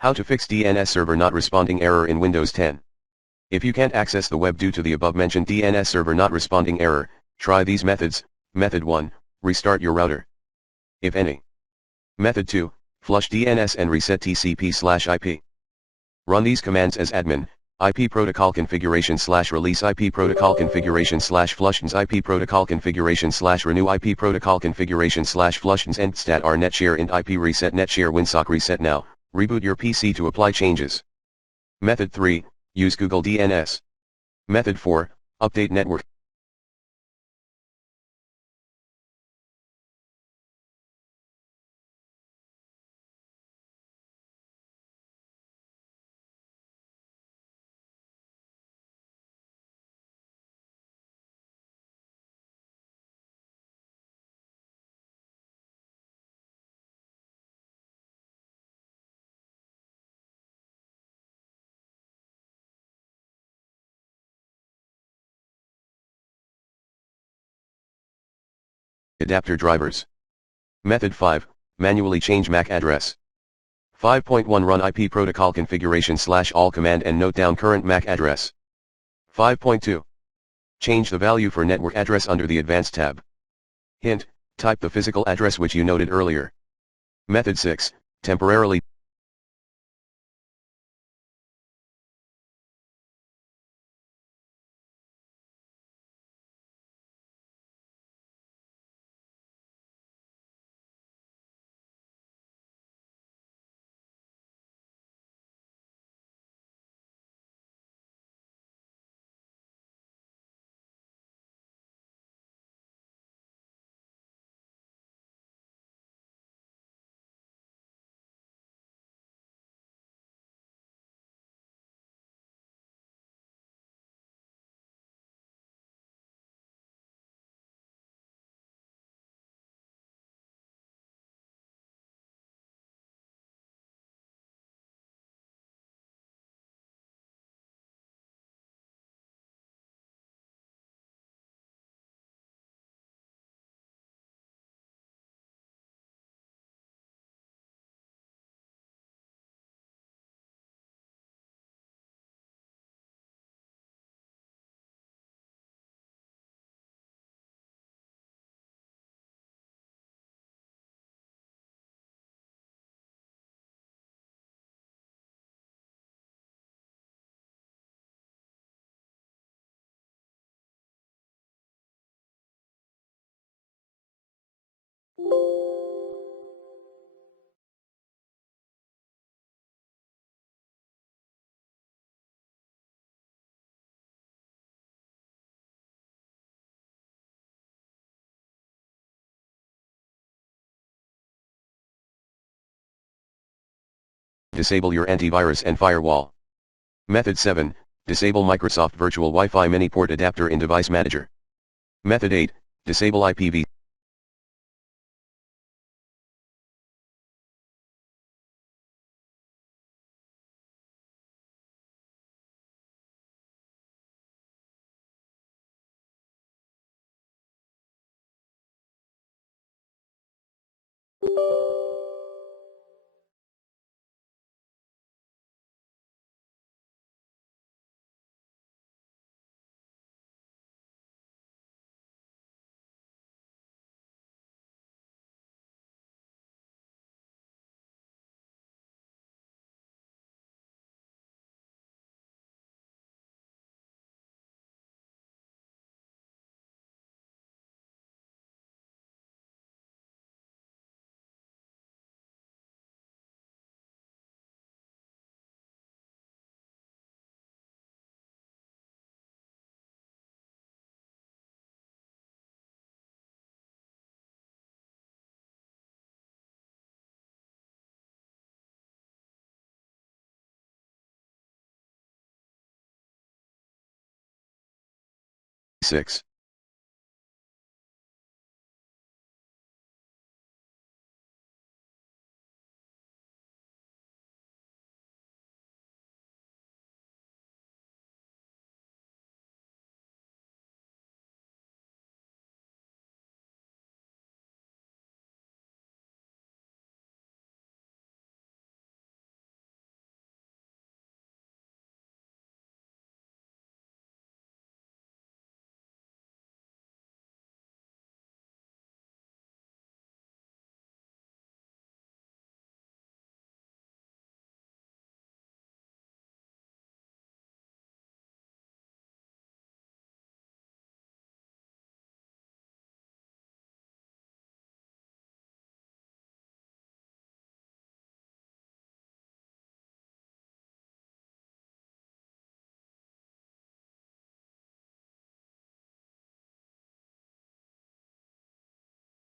How to fix DNS server not responding error in Windows 10. If you can't access the web due to the above-mentioned DNS server not responding error, try these methods. Method 1, restart your router. If any. Method 2, flush DNS and reset TCP/IP. Run these commands as admin: IP protocol configuration / release, IP protocol configuration / flushns, IP protocol configuration / renew, IP protocol configuration / flushns, and stat r netshare int IP reset netshare winsock reset now. Reboot your PC to apply changes. Method 3, use Google DNS. Method 4, update network. Adapter drivers. Method 5, manually change MAC address. 5.1 Run IP protocol configuration / all command and note down current MAC address. 5.2. Change the value for network address under the Advanced tab. Hint, type the physical address which you noted earlier. Method 6, temporarily disable your antivirus and firewall. Method 7, disable Microsoft Virtual Wi-Fi Mini Port Adapter in Device Manager. Method 8, disable IPv. Six.